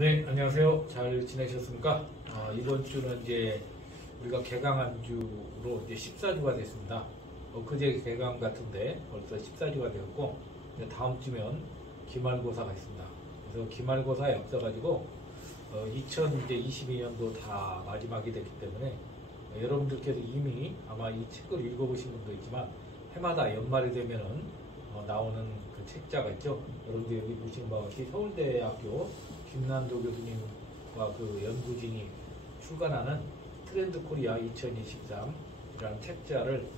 네, 안녕하세요. 잘 지내셨습니까? 이번 주는 이제 우리가 개강한 주로 이제 14주가 됐습니다. 그제 개강 같은데 벌써 14주가 되었고, 이제 다음 주면 기말고사가 있습니다. 그래서 기말고사에 앞서가지고 2022년도 다 마지막이 됐기 때문에 여러분들께서 이미 아마 이 책을 읽어보신 분도 있지만 해마다 연말이 되면은 나오는 그 책자가 있죠. 여러분들 여기 보시는 바와 같이 서울대학교 김난도 교수님과 그 연구진이 출간하는 트렌드 코리아 2023이라는 책자를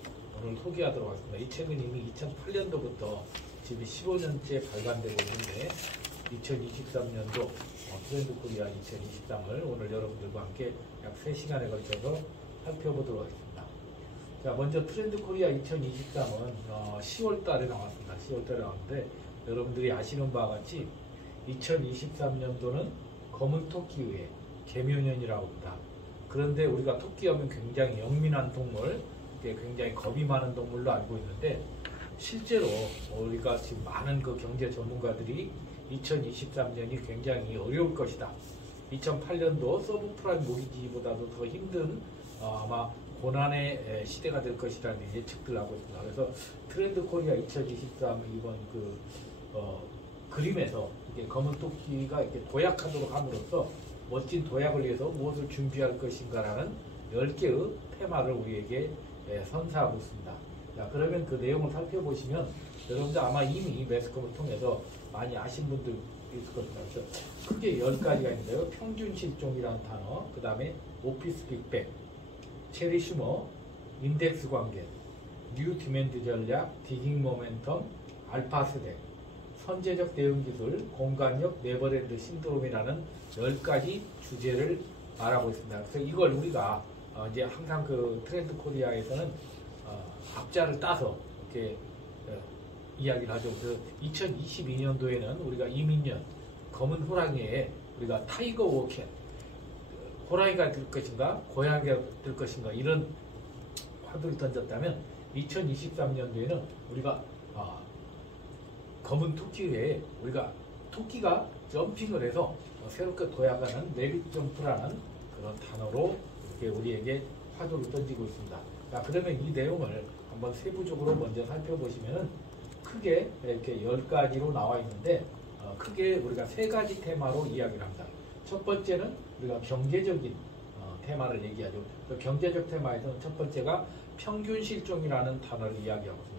오늘 소개하도록 하겠습니다. 이 책은 이미 2008년도부터 지금 15년째 발간되고 있는데 2023년도 트렌드 코리아 2023을 오늘 여러분들과 함께 약 3시간에 걸쳐서 살펴보도록 하겠습니다. 자, 먼저 트렌드 코리아 2023은 10월 달에 나왔습니다. 10월 달에 나왔는데 여러분들이 아시는 바와 같이 2023년도는 검은 토끼의 개묘년이라고 합니다. 그런데 우리가 토끼하면 굉장히 영민한 동물, 굉장히 겁이 많은 동물로 알고 있는데 실제로 우리가 지금 많은 그 경제 전문가들이 2023년이 굉장히 어려울 것이다. 2008년도 서브프라임 모기지보다도 더 힘든 아마 고난의 시대가 될 것이라는 예측들을 하고 있습니다. 그래서 트렌드 코리아 2023 이번 그림에서 이게 검은 토끼가 이렇게 도약하도록 함으로써 멋진 도약을 위해서 무엇을 준비할 것인가라는 10개의 테마를 우리에게 선사하고 있습니다. 자, 그러면 그 내용을 살펴보시면 여러분들 아마 이미 매스컴을 통해서 많이 아신 분들 있을 겁니다. 그래서 크게 10가지가 있는데요. 평균 실종이라는 단어, 그 다음에 오피스 빅뱅, 체리슈머, 인덱스 관계, 뉴 디맨드 전략, 디깅 모멘텀, 알파 세대, 선제적 대응 기술, 공간력, 네버랜드 신드롬이라는 10가지 주제를 말하고 있습니다. 그래서 이걸 우리가 이제 항상 그 트렌드 코리아에서는 앞자를 따서 이렇게 이야기를 하죠. 그래서 2022년도에는 우리가 이민년 검은 호랑이에 우리가 타이거 워켓, 호랑이가 될 것인가, 고양이가 될 것인가 이런 화두를 던졌다면 2023년도에는 우리가 검은 토끼 외에 우리가 토끼가 점핑을 해서 새롭게 도약하는 레빗 점프라는 그런 단어로 이렇게 우리에게 화두를 던지고 있습니다. 자, 그러면 이 내용을 한번 세부적으로 먼저 살펴보시면은 크게 이렇게 10가지로 나와 있는데 크게 우리가 3가지 테마로 이야기를 합니다. 첫 번째는 우리가 경제적인 테마를 얘기하죠. 그 경제적 테마에서는 첫 번째가 평균 실종이라는 단어를 이야기하고 있습니다.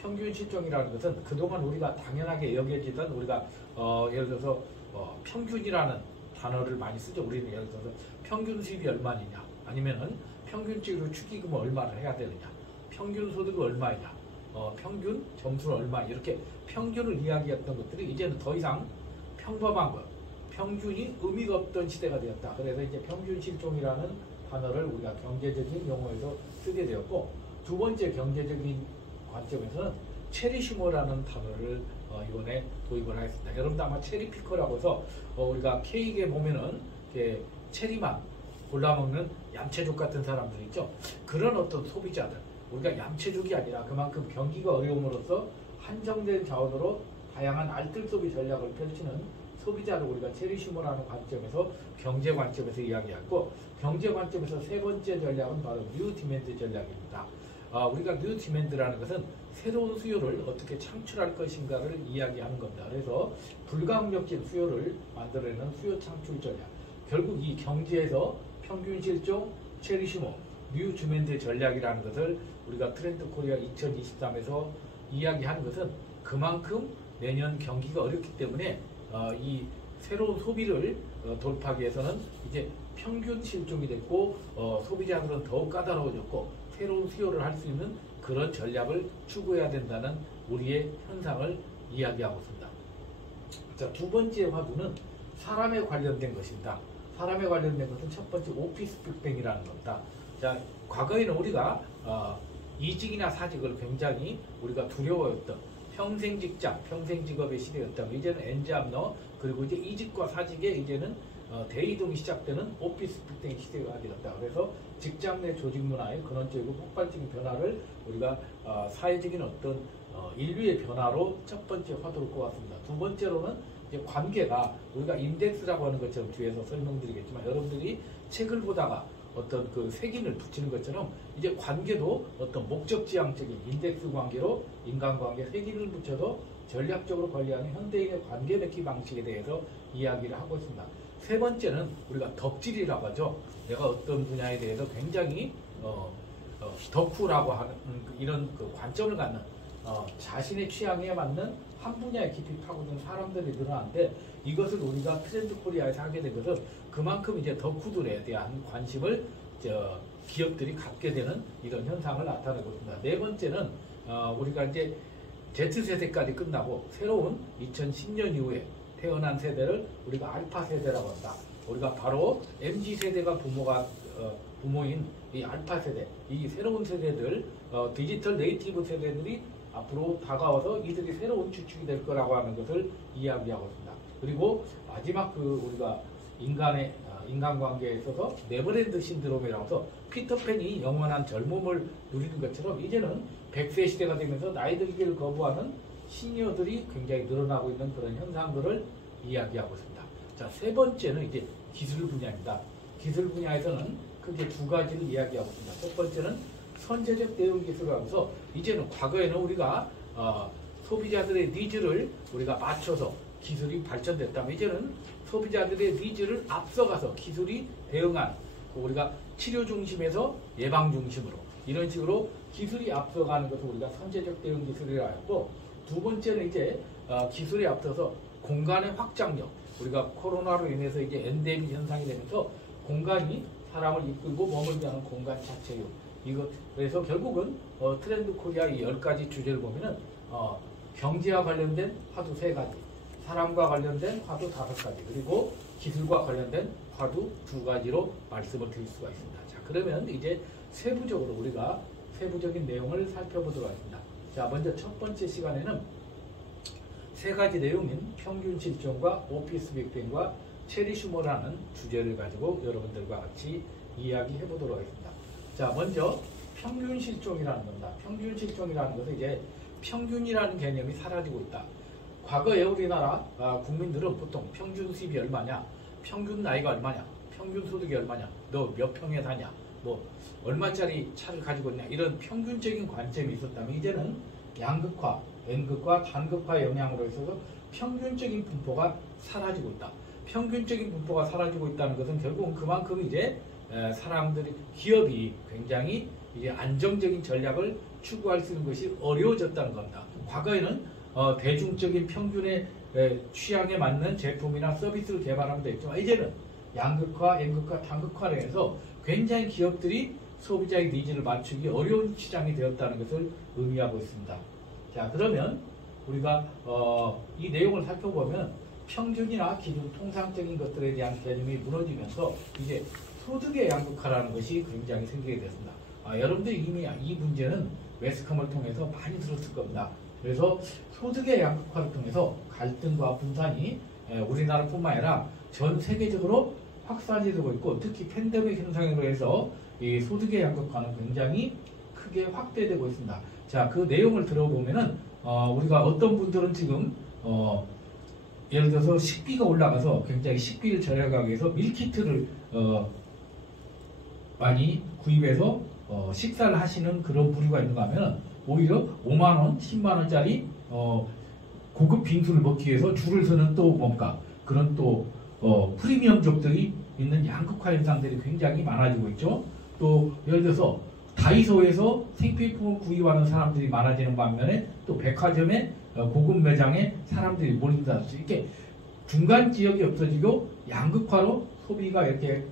평균 실종이라는 것은 그동안 우리가 당연하게 여겨지던 우리가 예를 들어서 평균이라는 단어를 많이 쓰죠. 우리는 예를 들어서 평균 수입이 얼마냐, 아니면은 평균적으로 축의금을 얼마를 해야 되느냐, 평균 소득이 얼마냐, 평균 점수는 얼마, 이렇게 평균을 이야기했던 것들이 이제는 더 이상 평범한 것, 평균이 의미가 없던 시대가 되었다. 그래서 이제 평균 실종이라는 단어를 우리가 경제적인 용어에서 쓰게 되었고, 두 번째 경제적인 관점에서는 체리슈머라는 단어를 이번에 도입을 하였습니다. 여러분도 아마 체리피커라고 해서 우리가 케이크에 보면은 이렇게 체리만 골라먹는 얌체족 같은 사람들 있죠. 그런 어떤 소비자들, 우리가 얌체족이 아니라 그만큼 경기가 어려움으로써 한정된 자원으로 다양한 알뜰 소비 전략을 펼치는 소비자를 우리가 체리슈머라는 관점에서 경제 관점에서 이야기하고, 경제 관점에서 세 번째 전략은 바로 뉴 디맨드 전략입니다. 우리가 뉴 디맨드라는 것은 새로운 수요를 어떻게 창출할 것인가를 이야기하는 겁니다. 그래서 불가항력진 수요를 만들어내는 수요 창출 전략. 결국 이 경제에서 평균 실종, 체리슈머, 뉴 디맨드 전략이라는 것을 우리가 트렌드 코리아 2023에서 이야기하는 것은 그만큼 내년 경기가 어렵기 때문에 이 새로운 소비를 돌파하기 위해서는 이제 평균 실종이 됐고 소비자들은 더욱 까다로워졌고 새로운 수요를 할 수 있는 그런 전략을 추구해야 된다는 우리의 현상을 이야기하고 있습니다. 자, 두 번째 화두는 사람에 관련된 것입니다. 사람에 관련된 것은 첫 번째 오피스 빅뱅이라는 겁니다. 자, 과거에는 우리가 이직이나 사직을 굉장히 우리가 두려워했던 평생 직장, 평생 직업의 시대였다면 이제는 엔잡너, 그리고 이제 이직과 사직에 이제는 대이동이 시작되는 오피스 빅뱅 시대가 되었다. 그래서 직장 내 조직 문화의 근원적이고 폭발적인 변화를 우리가 사회적인 어떤 인류의 변화로 첫 번째 화두를 꼽았습니다. 두 번째로는 이제 관계가 우리가 인덱스라고 하는 것처럼 뒤에서 설명드리겠지만 여러분들이 책을 보다가 어떤 그 색인을 붙이는 것처럼 이제 관계도 어떤 목적지향적인 인덱스 관계로 인간관계 색인을 붙여서 전략적으로 관리하는 현대인의 관계 맺기 방식에 대해서 이야기를 하고 있습니다. 세 번째는 우리가 덕질이라고 하죠. 내가 어떤 분야에 대해서 굉장히 덕후라고 하는 이런 그 관점을 갖는 자신의 취향에 맞는 한 분야에 깊이 파고든 사람들이 늘어나는데 이것을 우리가 트렌드 코리아에서 하게 된 것은 그만큼 이제 덕후들에 대한 관심을 기업들이 갖게 되는 이런 현상을 나타내고 있습니다. 네 번째는 우리가 이제 Z세대까지 끝나고 새로운 2010년 이후에 태어난 세대를 우리가 알파 세대라고 한다. 우리가 바로 MZ세대가 부모인 이 알파 세대, 이 새로운 세대들, 디지털 네이티브 세대들이 앞으로 다가와서 이들이 새로운 주축이 될 거라고 하는 것을 이야기하고 있습니다. 그리고 마지막 우리가 인간관계에 있어서 네버랜드 신드롬이라고 해서 피터팬이 영원한 젊음을 누리는 것처럼 이제는 100세 시대가 되면서 나이 들기를 거부하는 시니어들이 굉장히 늘어나고 있는 그런 현상들을 이야기하고 있습니다. 자, 세 번째는 이제 기술 분야입니다. 기술 분야에서는 크게 두 가지를 이야기하고 있습니다. 첫 번째는 선제적 대응 기술을 하면서 이제는 과거에는 우리가 소비자들의 니즈를 우리가 맞춰서 기술이 발전됐다면 이제는 소비자들의 니즈를 앞서가서 기술이 대응한 우리가 치료 중심에서 예방 중심으로 이런 식으로 기술이 앞서가는 것을 우리가 선제적 대응 기술이라고 하고 두 번째는 이제 기술에 앞서서 공간의 확장력 우리가 코로나로 인해서 이제 엔데믹 현상이 되면서 공간이 사람을 이끌고 머물게 하는 공간 자체요. 그래서 결국은 트렌드 코리아 이 10가지 주제를 보면은 경제와 관련된 화두 3가지, 사람과 관련된 화두 5가지, 그리고 기술과 관련된 화두 2가지로 말씀을 드릴 수가 있습니다. 자, 그러면 이제 세부적으로 우리가 세부적인 내용을 살펴보도록 하겠습니다. 자, 먼저 첫 번째 시간에는 3가지 내용인 평균 실종과 오피스 빅뱅과 체리슈머라는 주제를 가지고 여러분들과 같이 이야기해 보도록 하겠습니다. 자, 먼저 평균 실종이라는 겁니다. 평균 실종이라는 것은 이제 평균이라는 개념이 사라지고 있다. 과거에 우리나라 국민들은 보통 평균 수입이 얼마냐, 평균 나이가 얼마냐, 평균 소득이 얼마냐, 너 몇 평에 사냐, 뭐 얼마짜리 차를 가지고 있냐 이런 평균적인 관점이 있었다면 이제는 양극화, N극화, 단극화 영향으로 있어서 평균적인 분포가 사라지고 있다. 평균적인 분포가 사라지고 있다는 것은 결국은 그만큼 이제 사람들이 기업이 굉장히 이제 안정적인 전략을 추구할 수 있는 것이 어려워졌다는 겁니다. 과거에는 대중적인 평균의 취향에 맞는 제품이나 서비스를 개발하면 됐지만 이제는 양극화, N극화, 단극화로 해서 굉장히 기업들이 소비자의 니즈를 맞추기 어려운 시장이 되었다는 것을 의미하고 있습니다. 자, 그러면 우리가 이 내용을 살펴보면 평균이나 기준 통상적인 것들에 대한 개념이 무너지면서 이제 소득의 양극화라는 것이 굉장히 생기게 됐습니다. 여러분들이 이미 이 문제는 매스컴을 통해서 많이 들었을 겁니다. 그래서 소득의 양극화를 통해서 갈등과 분산이 우리나라뿐만 아니라 전 세계적으로 확산이 되고 있고 특히 팬데믹 현상으로 해서 이 소득의 양극화는 굉장히 크게 확대되고 있습니다. 자, 그 내용을 들어보면은 우리가 어떤 분들은 지금 예를 들어서 식비가 올라가서 굉장히 식비를 절약하기 위해서 밀키트를 많이 구입해서 식사를 하시는 그런 부류가 있는가 하면 오히려 5만원, 10만원짜리 고급 빙수를 먹기 위해서 줄을 서는 또 뭔가 그런 또 프리미엄족들이 있는 양극화 현상들이 굉장히 많아지고 있죠. 또 예를 들어서 다이소에서 생필품을 구입하는 사람들이 많아지는 반면에 또 백화점에 고급 매장에 사람들이 몰린다. 이렇게 중간 지역이 없어지고 양극화로 소비가 이렇게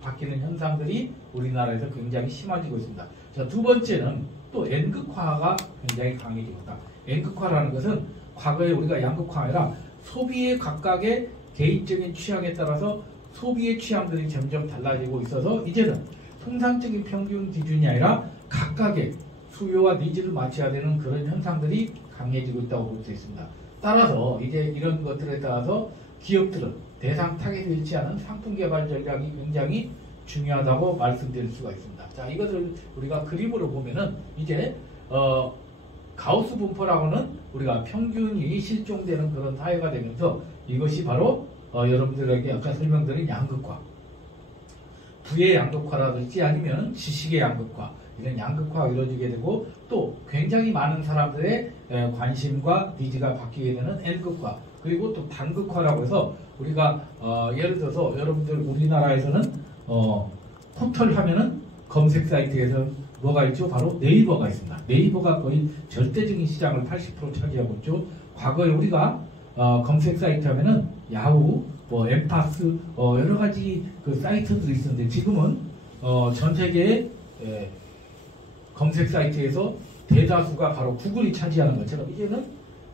바뀌는 현상들이 우리나라에서 굉장히 심해지고 있습니다. 자, 두 번째는 또 N극화가 굉장히 강해지고 있다. N극화라는 것은 과거에 우리가 양극화가 아니라 소비의 각각의 개인적인 취향에 따라서 소비의 취향들이 점점 달라지고 있어서 이제는 통상적인 평균 기준이 아니라 각각의 수요와 니즈를 맞춰야 되는 그런 현상들이 강해지고 있다고 볼 수 있습니다. 따라서 이제 이런 것들에 따라서 기업들은 대상 타겟을 잃지 않은 상품 개발 전략이 굉장히 중요하다고 말씀드릴 수가 있습니다. 자, 이것을 우리가 그림으로 보면은 이제 가우스 분포라고는 우리가 평균이 실종되는 그런 사회가 되면서 이것이 바로 여러분들에게 아까 설명드린 양극화, 부의 양극화라든지 아니면 지식의 양극화, 이런 양극화가 이루어지게 되고 또 굉장히 많은 사람들의 관심과 니즈가 바뀌게 되는 N극화, 그리고 또 단극화라고 해서 우리가 예를 들어서 여러분들 우리나라에서는 포털 하면은 검색 사이트에서 뭐가 있죠? 바로 네이버가 있습니다. 네이버가 거의 절대적인 시장을 80% 차지하고 있죠. 과거에 우리가 검색 사이트 하면은 야후, 뭐 엠파스, 여러 가지 그 사이트들이 있었는데 지금은 전 세계의 검색 사이트에서 대다수가 바로 구글이 차지하는 것처럼 이제는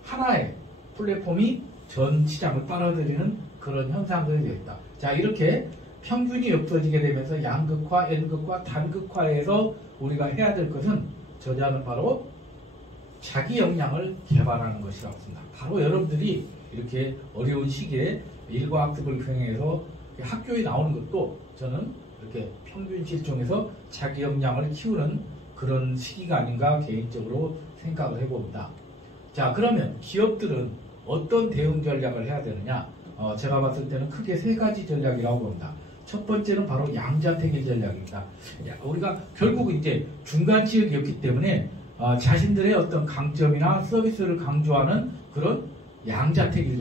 하나의 플랫폼이 전 시장을 빨아들이는 그런 현상들이 되었다. 자, 이렇게 평균이 없어지게 되면서 양극화, N극화, 단극화에서 우리가 해야 될 것은 저자는 바로 자기 역량을 개발하는 것이라고 합니다. 바로 여러분들이 이렇게 어려운 시기에 일과 학습을 병행해서 학교에 나오는 것도 저는 이렇게 평균 실종에서 자기 역량을 키우는 그런 시기가 아닌가 개인적으로 생각을 해봅니다. 자, 그러면 기업들은 어떤 대응 전략을 해야 되느냐? 제가 봤을 때는 크게 세 가지 전략이라고 봅니다. 첫 번째는 바로 양자택일 전략입니다. 우리가 결국 이제 중간 지역이었기 때문에 자신들의 어떤 강점이나 서비스를 강조하는 그런 양자택일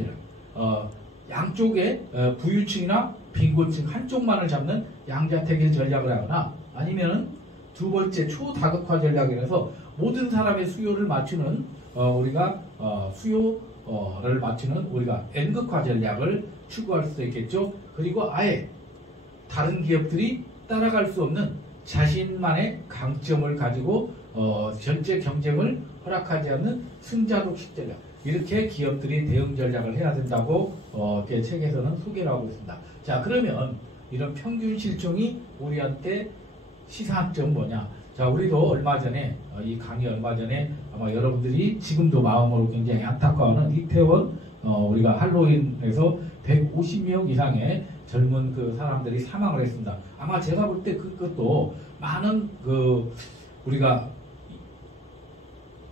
전략. 양쪽에 부유층이나 빈곤층 한쪽만을 잡는 양자택일 전략을 하거나 아니면 두 번째 초다극화 전략이라서 모든 사람의 수요를 맞추는 우리가 수요를 맞추는 우리가 N극화 전략을 추구할 수 있겠죠. 그리고 아예 다른 기업들이 따라갈 수 없는 자신만의 강점을 가지고 전체 경쟁을 허락하지 않는 승자독식 전략, 이렇게 기업들이 대응 전략을 해야 된다고 책에서는 소개를 하고 있습니다. 자, 그러면 이런 평균 실종이 우리한테 시사한 점 뭐냐? 자, 우리도 얼마 전에 이 강의 얼마 전에 아마 여러분들이 지금도 마음으로 굉장히 안타까워하는 이태원 우리가 할로윈에서 150명 이상의 젊은 그 사람들이 사망을 했습니다. 아마 제가 볼 때 그것도 많은 그 우리가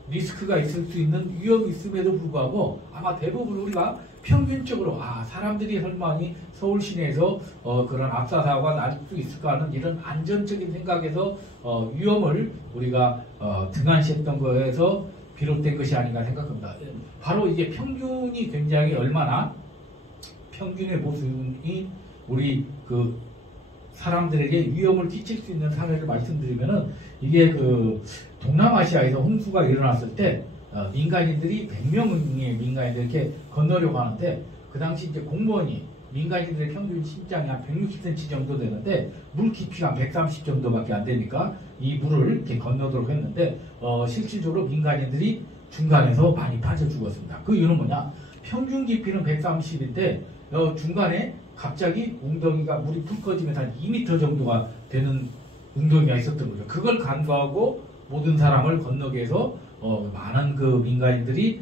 리스크가 있을 수 있는 위험이 있음에도 불구하고 아마 대부분 우리가 평균적으로 사람들이 설마니 서울 시내에서 그런 압사 사고가 날 수 있을까 하는 이런 안전적인 생각에서 위험을 우리가 등한시했던 거에서 비롯된 것이 아닌가 생각합니다. 바로 이게 평균이 굉장히 얼마나 평균의 모습이 우리 그 사람들에게 위험을 끼칠 수 있는 사례를 말씀드리면은 이게 그 동남아시아에서 홍수가 일어났을 때 민간인들이 100명의 민간인들 이렇게 건너려고 하는데 그 당시 이제 공무원이 민간인들의 평균 신장이 한 160cm 정도 되는데 물 깊이가 130 정도밖에 안 되니까 이 물을 이렇게 건너도록 했는데 실질적으로 민간인들이 중간에서 많이 빠져 죽었습니다. 그 이유는 뭐냐? 평균 깊이는 130인데 중간에 갑자기 웅덩이가 물이 불 꺼지면서 한 2m 정도가 되는 웅덩이가 있었던 거죠. 그걸 간과하고 모든 사람을 건너게 해서 많은 그 민간인들이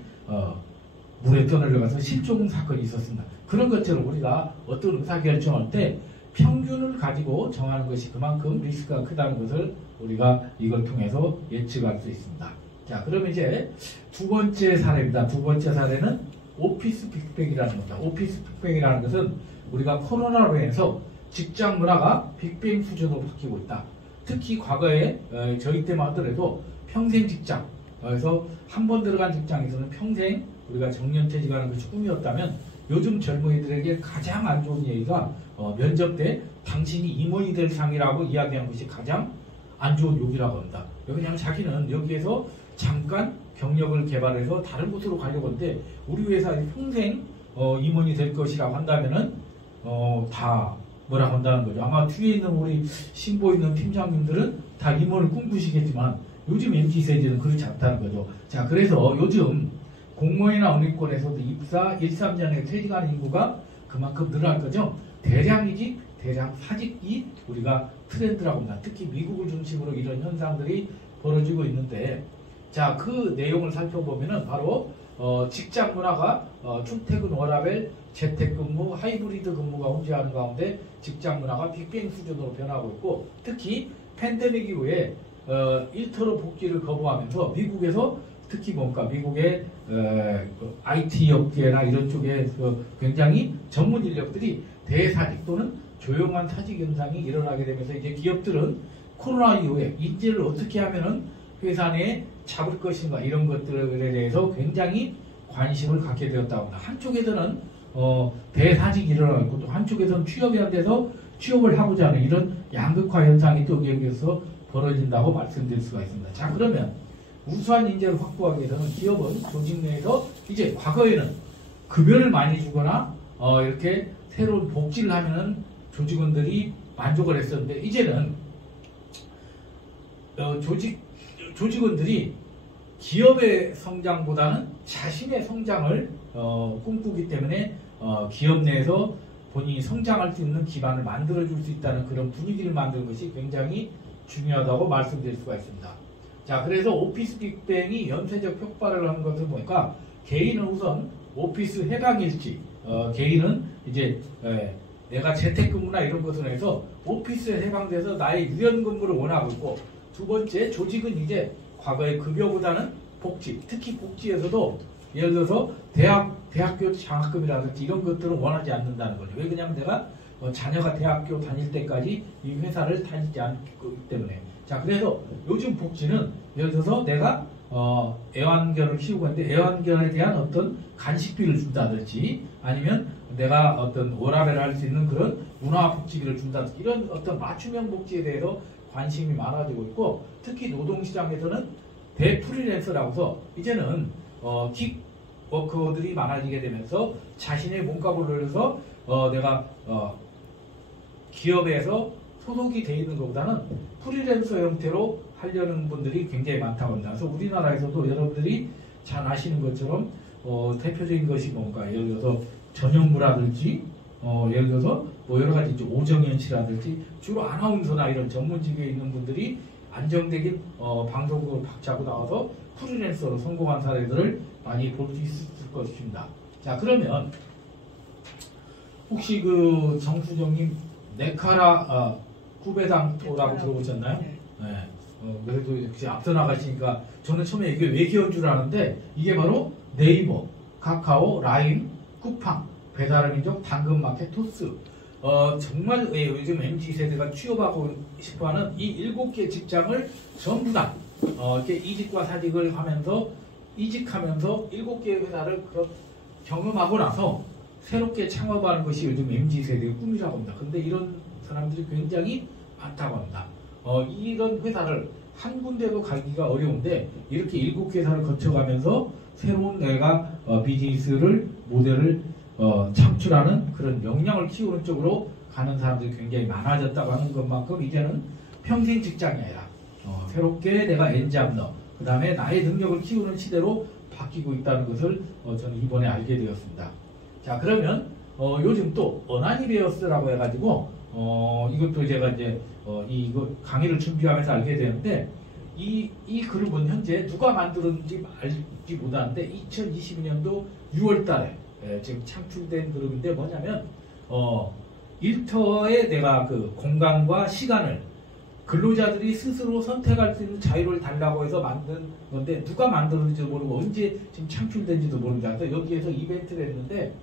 물에 떠내려가서 실종 사건이 있었습니다. 그런 것처럼 우리가 어떤 의사결정할 때 평균을 가지고 정하는 것이 그만큼 리스크가 크다는 것을 우리가 이걸 통해서 예측할 수 있습니다. 자, 그러면 이제 두 번째 사례입니다. 두 번째 사례는 오피스 빅뱅이라는 겁니다. 오피스 빅뱅이라는 것은 우리가 코로나로 인해서 직장 문화가 빅뱅 수준으로 바뀌고 있다. 특히 과거에 저희 때만 하더라도 평생 직장, 그래서 한 번 들어간 직장에서는 평생 우리가 정년퇴직하는 것이 꿈이었다면 요즘 젊은이들에게 가장 안 좋은 얘기가 면접 때 당신이 임원이 될 상이라고 이야기하는 것이 가장 안 좋은 욕이라고 합니다. 왜냐하면 자기는 여기에서 잠깐 경력을 개발해서 다른 곳으로 가려고 하는데 우리 회사에 평생 임원이 될 것이라고 한다면은 다 뭐라고 한다는 거죠. 아마 뒤에 있는 우리 신보 있는 팀장님들은 다 임원을 꿈꾸시겠지만 요즘 MZ세대는 그렇지 않다는 거죠. 자, 그래서 요즘 공무원이나 은행권에서도 입사 1, 3년에 퇴직하는 인구가 그만큼 늘어날 거죠. 대량 이직, 대량 사직이 우리가 트렌드라고 합니다. 특히 미국을 중심으로 이런 현상들이 벌어지고 있는데, 자, 그 내용을 살펴보면은 바로 직장 문화가 출퇴근 워라밸, 재택근무, 하이브리드 근무가 혼재하는 가운데 직장 문화가 빅뱅 수준으로 변하고 있고, 특히 팬데믹 이후에 일터로 복귀를 거부하면서 미국에서 특히 뭔가 미국의 IT 업계나 이런 쪽에 굉장히 전문 인력들이 대사직 또는 조용한 사직 현상이 일어나게 되면서 이제 기업들은 코로나 이후에 인재를 어떻게 하면은 회사 내에 잡을 것인가 이런 것들에 대해서 굉장히 관심을 갖게 되었다고 합니다. 한쪽에서는 대사직이 일어나고 있고 또 한쪽에서는 취업이 안 돼서 취업을 하고자 하는 이런 양극화 현상이 또 여기에서 벌어진다고 말씀드릴 수가 있습니다. 자, 그러면 우수한 인재를 확보하기 위해서는 기업은 조직 내에서 이제 과거에는 급여를 많이 주거나 이렇게 새로운 복지를 하면은 조직원들이 만족을 했었는데 이제는 조직원들이 기업의 성장보다는 자신의 성장을 꿈꾸기 때문에 기업 내에서 본인이 성장할 수 있는 기반을 만들어줄 수 있다는 그런 분위기를 만드는 것이 굉장히 중요하다고 말씀드릴 수가 있습니다. 자, 그래서 오피스 빅뱅이 연쇄적 촉발을 하는 것을 보니까 개인은 우선 오피스 해방일지, 개인은 이제 내가 재택근무나 이런 것을 해서 오피스에 해방돼서 나의 유연근무를 원하고 있고, 두 번째 조직은 이제 과거의 급여보다는 복지, 특히 복지에서도 예를 들어서 대학교 장학금이라든지 이런 것들은 원하지 않는다는 거죠. 왜 그러냐면 내가 자녀가 대학교 다닐 때까지 이 회사를 다니지 않기 때문에. 자, 그래서 요즘 복지는 예를 들어서 내가 애완견을 키우고 있는데 애완견에 대한 어떤 간식비를 준다든지 아니면 내가 어떤 워라밸을 할 수 있는 그런 문화복지비를 준다든지 이런 어떤 맞춤형 복지에 대해서 관심이 많아지고 있고, 특히 노동시장에서는 대프리랜서라고 해서 이제는 킥워커들이 많아지게 되면서 자신의 몸값을 올려서 내가 기업에서 소속이 돼 있는 것보다는 프리랜서 형태로 하려는 분들이 굉장히 많다고 합니다. 그래서 우리나라에서도 여러분들이 잘 아시는 것처럼 대표적인 것이 뭔가 예를 들어서 전현무라든지 예를 들어서 뭐 여러 가지 오정현 씨라든지 주로 아나운서나 이런 전문직에 있는 분들이 안정적인 방송국을 박차고 나와서 프리랜서로 성공한 사례들을 많이 볼 수 있을 것입니다. 자, 그러면 혹시 그 정수정님 네카라 후배당토라고 들어보셨나요? 네. 그래도 역시 앞서 나가시니까 저는 처음에 이게 외계어인 줄 아는데 이게 바로 네이버, 카카오, 라임, 쿠팡, 배달민족, 당근마켓, 토스. 정말 요즘 MZ세대가 취업하고 싶어하는 이 7개 직장을 전부 다 이렇게 이직과 사직을 하면서 이직하면서 7개의 회사를 경험하고 나서 새롭게 창업하는 것이 요즘 MZ세대의 꿈이라고 합니다. 근데 이런 사람들이 굉장히 많다고 합니다. 이런 회사를 한 군데로 가기가 어려운데 이렇게 7개사를 거쳐가면서 새로운 내가 비즈니스를 모델을 창출하는 그런 역량을 키우는 쪽으로 가는 사람들이 굉장히 많아졌다고 하는 것만큼 이제는 평생 직장이 아니라 새롭게 내가 엔잡너 그 다음에 나의 능력을 키우는 시대로 바뀌고 있다는 것을 저는 이번에 알게 되었습니다. 자, 그러면 요즘 또 어나니베어스라고 해가지고 이것도 제가 이제 이거 강의를 준비하면서 알게 되는데 이 그룹은 현재 누가 만들었는지 알지 못하는데 2022년도 6월달에 지금 창출된 그룹인데 뭐냐면 일터에 내가 그 공간과 시간을 근로자들이 스스로 선택할 수 있는 자유를 달라고 해서 만든 건데 누가 만들었는지도 모르고 언제 지금 창출된지도 모릅니다. 그래서 여기에서 이벤트를 했는데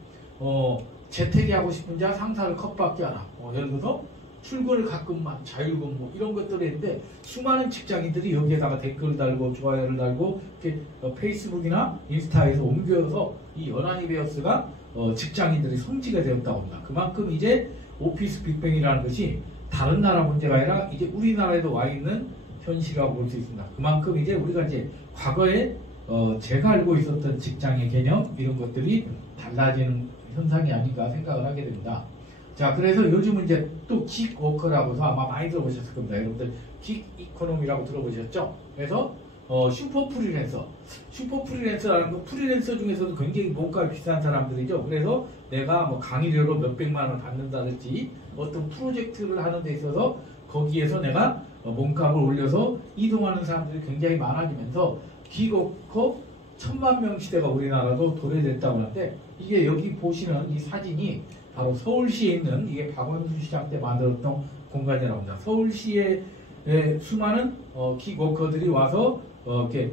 재택이 하고 싶은 자 상사를 컵받게 하나 예를 들어서 출근을 가끔만 자율근무 이런 것들을 했는데 수많은 직장인들이 여기에다가 댓글을 달고 좋아요를 달고 이렇게 페이스북이나 인스타에서 옮겨서 이 어나니베어스가 직장인들이 성지가 되었다고 합니다. 그만큼 이제 오피스 빅뱅이라는 것이 다른 나라 문제가 아니라 이제 우리나라에도 와 있는 현실이라고 볼 수 있습니다. 그만큼 이제 우리가 이제 과거에 제가 알고 있었던 직장의 개념 이런 것들이 달라지는 현상이 아닌가 생각을 하게 됩니다. 자, 그래서 요즘은 이제 또 킥워커라고 해서 아마 많이 들어보셨을 겁니다. 여러분들 킥 이코노미라고 들어보셨죠? 그래서 슈퍼 프리랜서라는 거 프리랜서 중에서도 굉장히 몸값이 비싼 사람들이죠. 그래서 내가 뭐 강의료로 몇백만 원 받는다든지 어떤 프로젝트를 하는 데 있어서 거기에서 내가 몸값을 올려서 이동하는 사람들이 굉장히 많아지면서 킥워커 1000만 명 시대가 우리나라도 도래됐다고 하는데 이게 여기 보시는 이 사진이 바로 서울시에 있는 이게 박원순 시장 때 만들었던 공간이라고 합니다. 서울시에 수많은 킥워커들이 와서 이렇게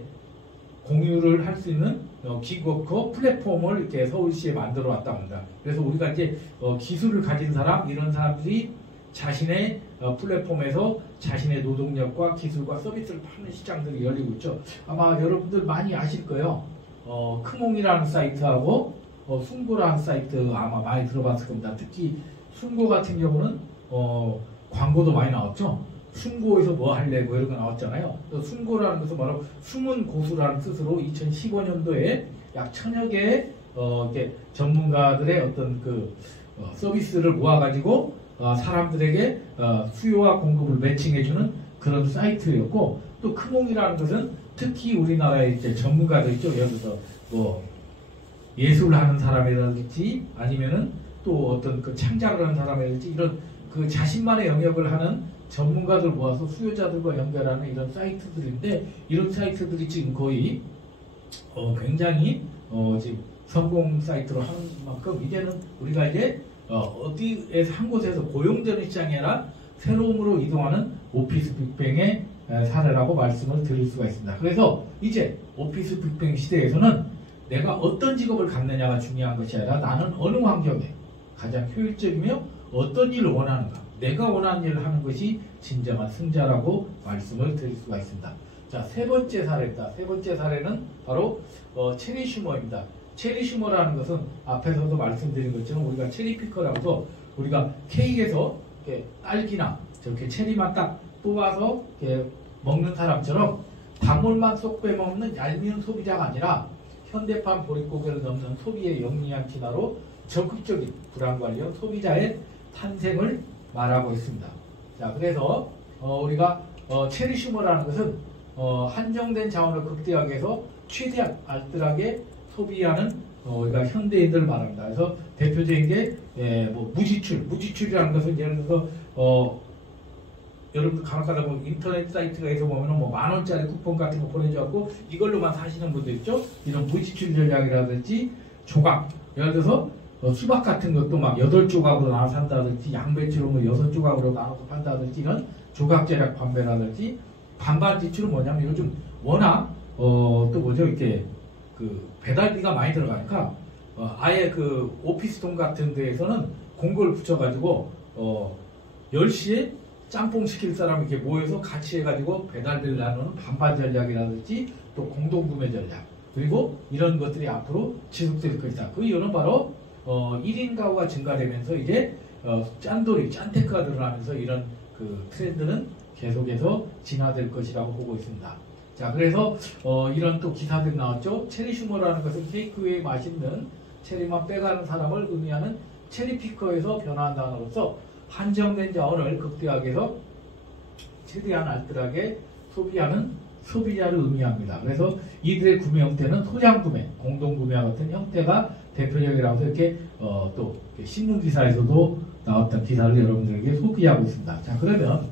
공유를 할 수 있는 기워커 플랫폼을 이렇게 서울시에 만들어 왔다고 합니다. 그래서 우리가 이제 기술을 가진 사람, 이런 사람들이 자신의 플랫폼에서 자신의 노동력과 기술과 서비스를 파는 시장들이 열리고 있죠. 아마 여러분들 많이 아실 거예요. 크몽이라는 사이트하고 순고라는 사이트 아마 많이 들어봤을 겁니다. 특히 순고 같은 경우는 광고도 많이 나왔죠. 순고에서 뭐 할래 뭐 이런 거 나왔잖아요. 순고라는 것은 바로 숨은 고수라는 뜻으로 2015년도에 약 1000여 개의 이렇게 전문가들의 어떤 그 서비스를 모아가지고 사람들에게 수요와 공급을 매칭해주는 그런 사이트였고, 또 크몽이라는 것은 특히 우리나라의 이제 전문가들 있죠. 예를 들어서 뭐 예술하는 사람이라든지 아니면은 또 어떤 그 창작을 하는 사람이라든지 이런 그 자신만의 영역을 하는 전문가들 모아서 수요자들과 연결하는 이런 사이트들인데, 이런 사이트들이 지금 거의 굉장히 지금 성공 사이트로 하는 만큼 이제는 우리가 이제 어디에서 한 곳에서 고용되는 시장이 아니라 새로움으로 이동하는 오피스 빅뱅의 사례라고 말씀을 드릴 수가 있습니다. 그래서 이제 오피스 빅뱅 시대에서는 내가 어떤 직업을 갖느냐가 중요한 것이 아니라 나는 어느 환경에 가장 효율적이며 어떤 일을 원하는가, 내가 원하는 일을 하는 것이 진정한 승자라고 말씀을 드릴 수가 있습니다. 자, 세 번째 사례입니다. 세 번째 사례는 바로 체리 슈머입니다. 체리 슈머라는 것은 앞에서도 말씀드린 것처럼 우리가 체리 피커라고 해서 우리가 케이크에서 이렇게 딸기나 저렇게 체리만 딱 뽑아서 이렇게 먹는 사람처럼 단물만 쏙 빼먹는 얄미운 소비자가 아니라 현대판 보릿고개를 넘는 소비의 영리한 진화로 적극적인 불안관리형 소비자의 탄생을 말하고 있습니다. 자, 그래서 우리가 체리 슈머라는 것은 한정된 자원을 극대화하기 위해서 최대한 알뜰하게 소비하는 우리가 현대인들을 말합니다. 그래서 대표적인 게 뭐 무지출이라는 것은 예를 들어서 여러분 간혹가다 뭐 인터넷 사이트에서 보면은 뭐 10,000원짜리 쿠폰 같은 거 보내줘갖고 이걸로만 사시는 분들 있죠. 이런 무지출 전략이라든지 조각, 예를 들어서 수박 같은 것도 막 8조각으로 나눠 산다든지 양배추로 뭐 6조각으로 나눠서 판다든지 이런 조각 전략 판매라든지, 반반 지출은 뭐냐면 요즘 워낙 또 뭐죠, 이렇게 그 배달비가 많이 들어가니까 아예 그 오피스동 같은 데에서는 공고를 붙여가지고 10시에 짬뽕 시킬 사람 이렇게 모여서 같이 해가지고 배달비를 나누는 반반 전략이라든지 또 공동구매 전략, 그리고 이런 것들이 앞으로 지속될 것이다. 그 이유는 바로 1인 가구가 증가되면서 이제 짠돌이, 짠테크가 드러나면서 이런 그 트렌드는 계속해서 진화될 것이라고 보고 있습니다. 자, 그래서 이런 또 기사들이 나왔죠. 체리 슈머라는 것은 케이크 외에 맛있는 체리만 빼가는 사람을 의미하는 체리 피커에서 변화한 단어로서 한정된 자원을 극대화하기 위해서 최대한 알뜰하게 소비하는 소비자를 의미합니다. 그래서 이들의 구매 형태는 소량 구매, 공동 구매와 같은 형태가 대표적이라고 해서 이렇게 또 신문 기사에서도 나왔던 기사를 여러분들에게 소개하고 있습니다. 자, 그러면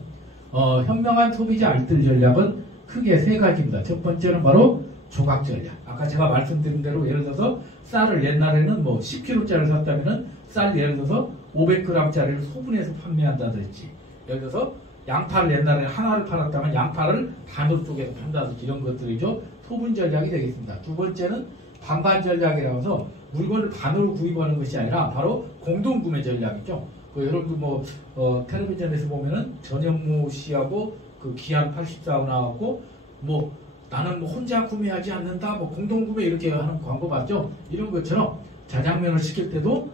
현명한 소비자 알뜰 전략은 크게 세 가지입니다. 첫 번째는 바로 조각 전략. 아까 제가 말씀드린 대로 예를 들어서 쌀을 옛날에는 뭐 10kg짜리를 샀다면은 쌀 예를 들어서 500g짜리를 소분해서 판매한다든지, 예를 들어서 양파를 옛날에 하나를 팔았다면 양파를 반으로 쪼개서 판다든지 이런 것들이죠. 소분 전략이 되겠습니다. 두 번째는 반반 전략이라고 해서 물건을 반으로 구입하는 것이 아니라 바로 공동구매 전략이죠. 여러분도 뭐 텔레비전에서 보면은 전현무 씨하고 그 기안 84하고 나왔고 뭐 나는 뭐 혼자 구매하지 않는다, 뭐 공동구매 이렇게 하는 광고 봤죠. 이런 것처럼 자장면을 시킬 때도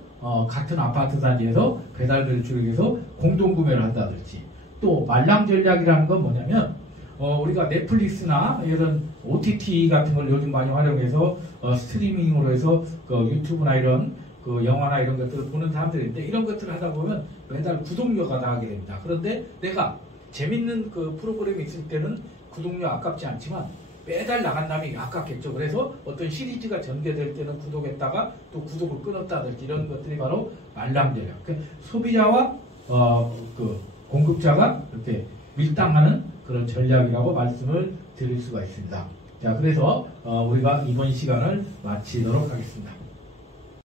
같은 아파트 단지에서 배달비를 줄이기 위해서 공동구매를 한다든지, 또 말랑 전략이라는 건 뭐냐면 우리가 넷플릭스나 이런 OTT 같은 걸 요즘 많이 활용해서 스트리밍으로 해서 그 유튜브나 이런 그 영화나 이런 것들을 보는 사람들인데, 이런 것들을 하다 보면 매달 구독료가 나가게 됩니다. 그런데 내가 재밌는 그 프로그램이 있을 때는 구독료 아깝지 않지만 매달 나간 다음에 아깝겠죠. 그래서 어떤 시리즈가 전개될 때는 구독했다가 또 구독을 끊었다든지 이런 것들이 바로 말랑 전략. 소비자와 그 공급자가 이렇게 밀당하는 그런 전략이라고 말씀을 드릴 수가 있습니다. 자, 그래서 우리가 이번 시간을 마치도록 하겠습니다.